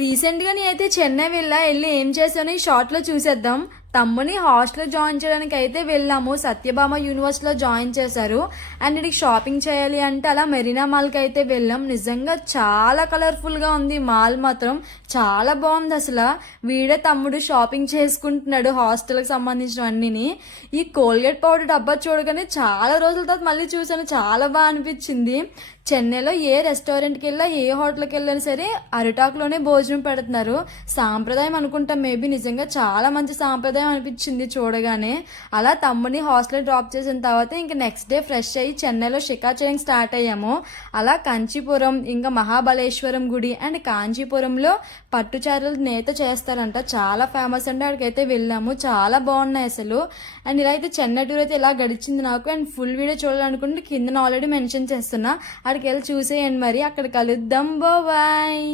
రీసెంట్గా నేనైతే చెన్నై వెళ్ళి ఏం చేశానో ఈ షార్ట్లో చూసేద్దాం. తమ్ముని హాస్టల్లో జాయిన్ చేయడానికి అయితే వెళ్ళాము. సత్యభామ యూనివర్సిటీలో జాయిన్ చేశారు. అండ్ ఇక్కడికి షాపింగ్ చేయాలి అంటే అలా మెరీనా మాల్కి అయితే వెళ్ళాం. నిజంగా చాలా కలర్ఫుల్గా ఉంది మాల్, మాత్రం చాలా బాగుంది అసలు. వీడే తమ్ముడు షాపింగ్ చేసుకుంటున్నాడు హాస్టల్కి సంబంధించిన అన్నిని. ఈ కోల్గేట్ పౌడర్ డబ్బా చూడగానే చాలా రోజుల తర్వాత మళ్ళీ చూసాను, చాలా బాగా అనిపించింది. చెన్నైలో ఏ రెస్టారెంట్కి వెళ్ళా, ఏ హోటల్కి వెళ్ళినా సరే అరిటాకులోనే భోజనం పెడుతున్నారు. సాంప్రదాయం అనుకుంటాం, మేబీ నిజంగా చాలా మంచి సాంప్రదాయం అనిపించింది చూడగానే. అలా తమ్ముని హాస్టల్ డ్రాప్ చేసిన తర్వాత ఇంకా నెక్స్ట్ డే ఫ్రెష్ అయ్యి చెన్నైలో షికార్ చేయడానికి స్టార్ట్ అయ్యాము. అలా కంచీపురం, ఇంకా మహాబలేశ్వరం గుడి అండ్ కాంచీపురంలో పట్టుచారలు నేత చేస్తారంట, చాలా ఫేమస్ అంటే అక్కడికైతే వెళ్ళాము. చాలా బాగున్నాయి అసలు. అండ్ ఇలా అయితే చెన్నై టూర్ అయితే ఇలా గడిచింది నాకు. అండ్ ఫుల్ వీడియో చూడాలనుకుంటే కింద ఆల్రెడీ మెన్షన్ చేస్తున్నా, అక్కడికి వెళ్ళి చూసేయండి. మరి అక్కడ కలుద్దాం. బాయ్.